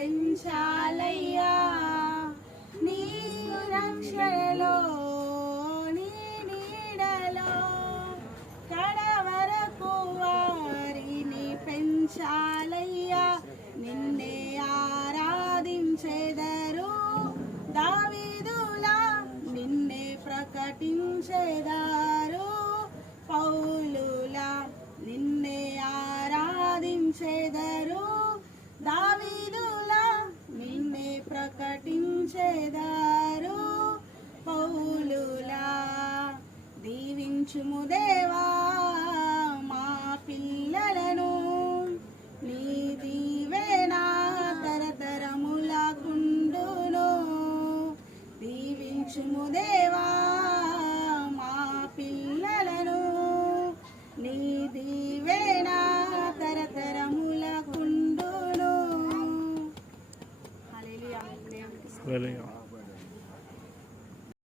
పెంచాలయ్యా నీ సురక్షణలో నీ నీడలో కడ వారిని పెంచాలయ్యా. నిన్నే ఆరాధించెదరు దావీదులా నిన్నే ప్రకటించెదారు పౌలులా. నిన్నే ఆరాధించెదరు దావీదు దీవించుము దేవా మా పిల్లలను. నీ దీవెనా తరతరముల కుండును దీవించుము దేవా మా పిల్లలను. నీ దీవెనా తరతరముల కుండును